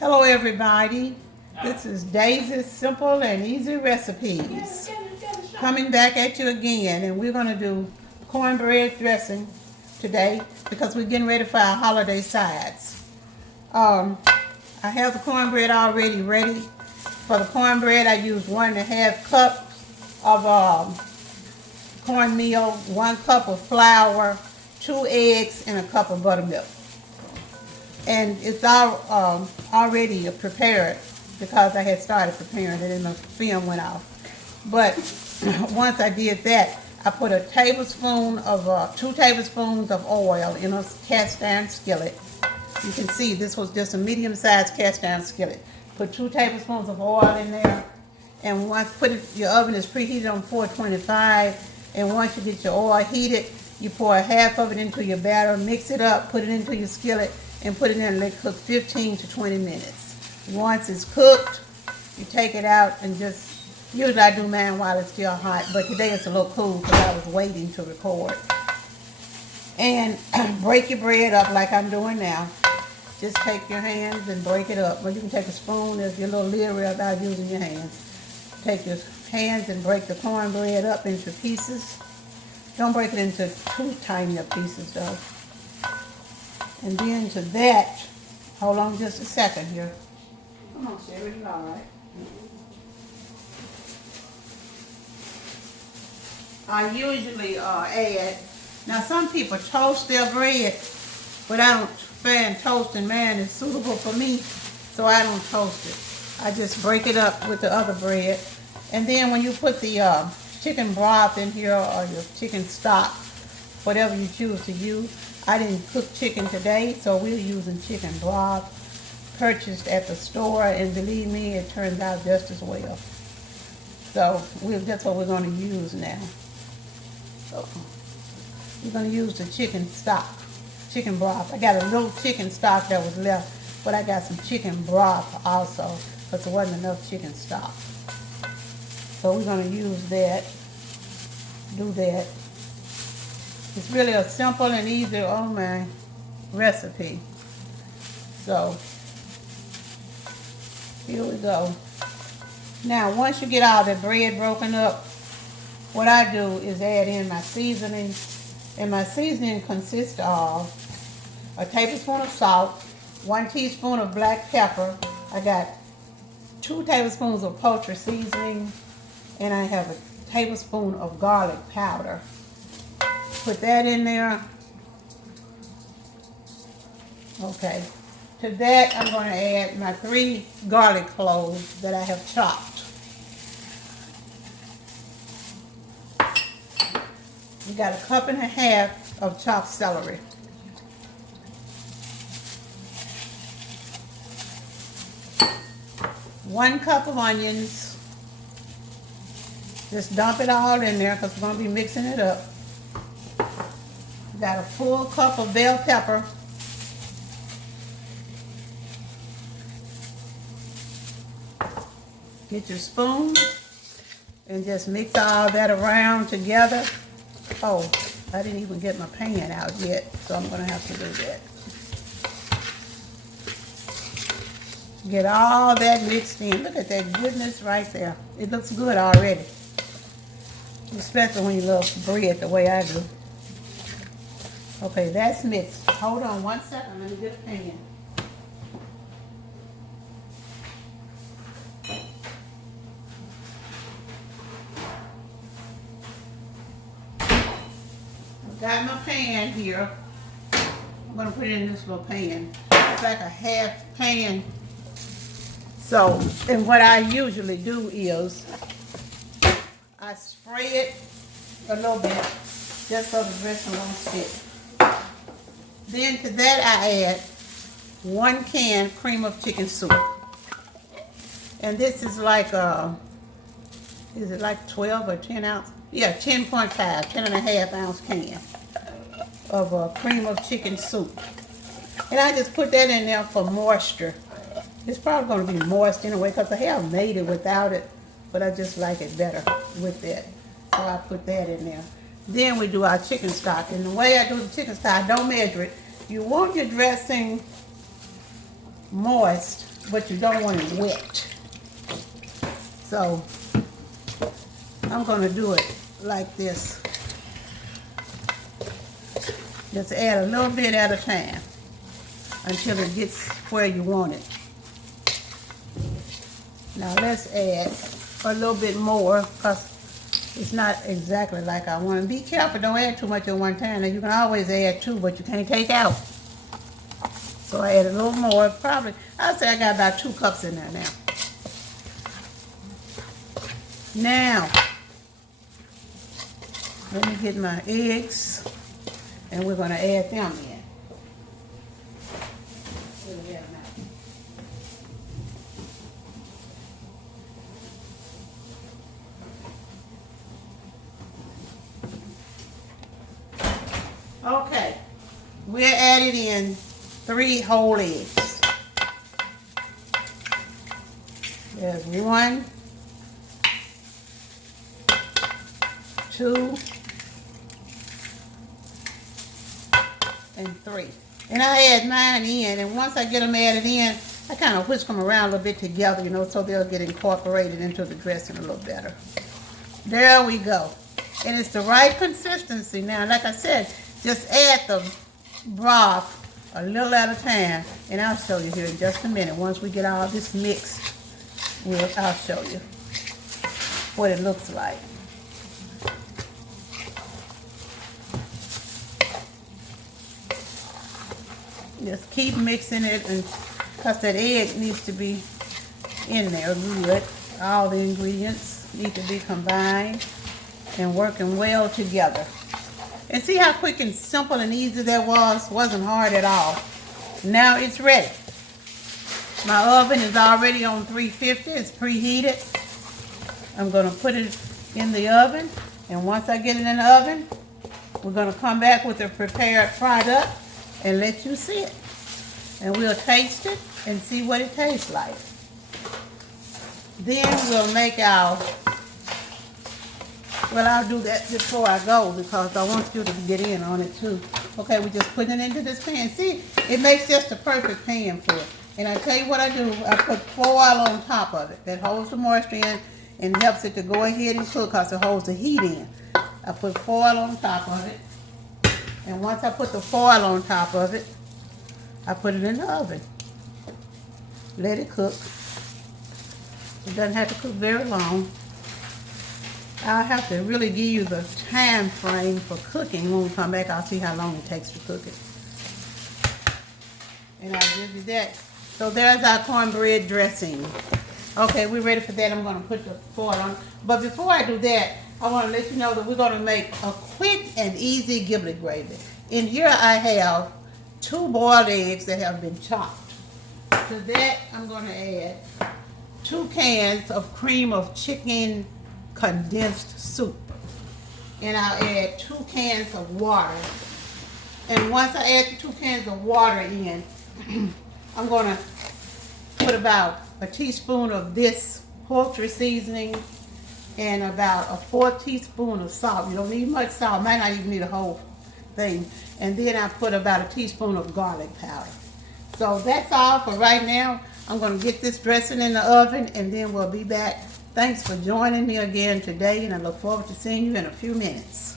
Hello everybody, this is Daisy's Simple and Easy Recipes. Coming back at you again, and we're going to do cornbread dressing today because we're getting ready for our holiday sides. I have the cornbread already ready. For the cornbread I use 1.5 cups of cornmeal, 1 cup of flour, 2 eggs, and a cup of buttermilk. And it's all already prepared because I had started preparing it and the film went off. But once I did that, I put a tablespoon of 2 tablespoons of oil in a cast iron skillet. You can see this was just a medium-sized cast iron skillet. Put 2 tablespoons of oil in there, and once your oven is preheated on 425, and once you get your oil heated, you pour half of it into your batter, mix it up, put it into your skillet, and put it in and let it cook 15 to 20 minutes. Once it's cooked, you take it out and usually I do mine while it's still hot, but today it's a little cool because I was waiting to record. And break your bread up like I'm doing now. Just take your hands and break it up. Or you can take a spoon if you're a little leery about using your hands. Take your hands and break the cornbread up into pieces. Don't break it into too tiny pieces though. And then to that, hold on just a second here. Come on, Sherry, you all right? I usually add, now some people toast their bread, but I don't find toasting mine is suitable for me, so I don't toast it. I just break it up with the other bread. And then when you put the chicken broth in here or your chicken stock, whatever you choose to use, I didn't cook chicken today, so we're using chicken broth purchased at the store, and believe me, it turns out just as well. So that's what we're going to use now. So we're going to use the chicken stock, chicken broth. I got a little chicken stock that was left, but I got some chicken broth also because there wasn't enough chicken stock. So we're going to use that, do that. It's really a simple and easy, oh my, recipe. So, here we go. Now, once you get all the bread broken up, what I do is add in my seasoning. And my seasoning consists of a tablespoon of salt, 1 teaspoon of black pepper. I got 2 tablespoons of poultry seasoning, and I have a tablespoon of garlic powder. Put that in there. Okay. To that, I'm going to add my 3 garlic cloves that I have chopped. We got a 1.5 cups of chopped celery. One cup of onions. Just dump it all in there because we're going to be mixing it up. Got a full cup of bell pepper. Get your spoon and just mix all that around together. Oh, I didn't even get my pan out yet, so I'm going to have to do that. Get all that mixed in. Look at that goodness right there. It looks good already. Especially when you love bread the way I do. Okay, that's mixed. Hold on 1 second. Let me get a pan. I've got my pan here. I'm going to put it in this little pan. It's like a half pan. So, and what I usually do is I spray it a little bit just so the dressing won't stick. Then to that I add 1 can cream of chicken soup. And this is like, is it like 12 or 10 ounce? Yeah, 10.5, 10.5 ounce can of cream of chicken soup. And I just put that in there for moisture. It's probably going to be moist anyway because I have made it without it, but I just like it better with that. So I put that in there. Then we do our chicken stock. And the way I do the chicken stock, I don't measure it. You want your dressing moist but you don't want it wet. So I'm gonna do it like this. Just add a little bit at a time until it gets where you want it. Now let's add a little bit more because it's not exactly like I want it. Be careful, don't add too much at one time. Now you can always add 2, but you can't take out. So I add a little more, probably, I'd say I got about 2 cups in there now. Now, let me get my eggs, and we're gonna add them in. Okay, we're adding in 3 whole eggs. There's 1, 2, and 3. And I add mine in, and once I get them added in, I kind of whisk them around a little bit together, you know, so they'll get incorporated into the dressing a little better. There we go. And it's the right consistency. Now, like I said, just add the broth a little at a time, and I'll show you here in just a minute. Once we get all this mixed, I'll show you what it looks like. Just keep mixing it, and because that egg needs to be in there good. All the ingredients need to be combined and working well together. And see how quick and simple and easy that was? Wasn't hard at all. Now it's ready. My oven is already on 350. It's preheated. I'm going to put it in the oven. And once I get it in the oven, we're going to come back with the prepared product and let you see it. And we'll taste it and see what it tastes like. Then we'll make our... Well, I'll do that before I go because I want you to get in on it too. Okay, we're just putting it into this pan. See, it makes just a perfect pan for it. And I tell you what I do, I put foil on top of it. That holds the moisture in and helps it to go ahead and cook because it holds the heat in. I put foil on top of it. And once I put the foil on top of it, I put it in the oven. Let it cook. It doesn't have to cook very long. I'll have to really give you the time frame for cooking. When we come back, I'll see how long it takes to cook it. And I'll give you that. So there's our cornbread dressing. Okay, we're ready for that. I'm going to put the foil on. But before I do that, I want to let you know that we're going to make a quick and easy giblet gravy. In here I have 2 boiled eggs that have been chopped. To that, I'm going to add 2 cans of cream of chicken condensed soup, and I'll add 2 cans of water. And once I add the 2 cans of water in, I'm going to put about a teaspoon of this poultry seasoning and about a 4th teaspoon of salt. You don't need much salt, might not even need a whole thing. And then I put about a teaspoon of garlic powder. So that's all for right now. I'm going to get this dressing in the oven, and then we'll be back. Thanks for joining me again today, and I look forward to seeing you in a few minutes.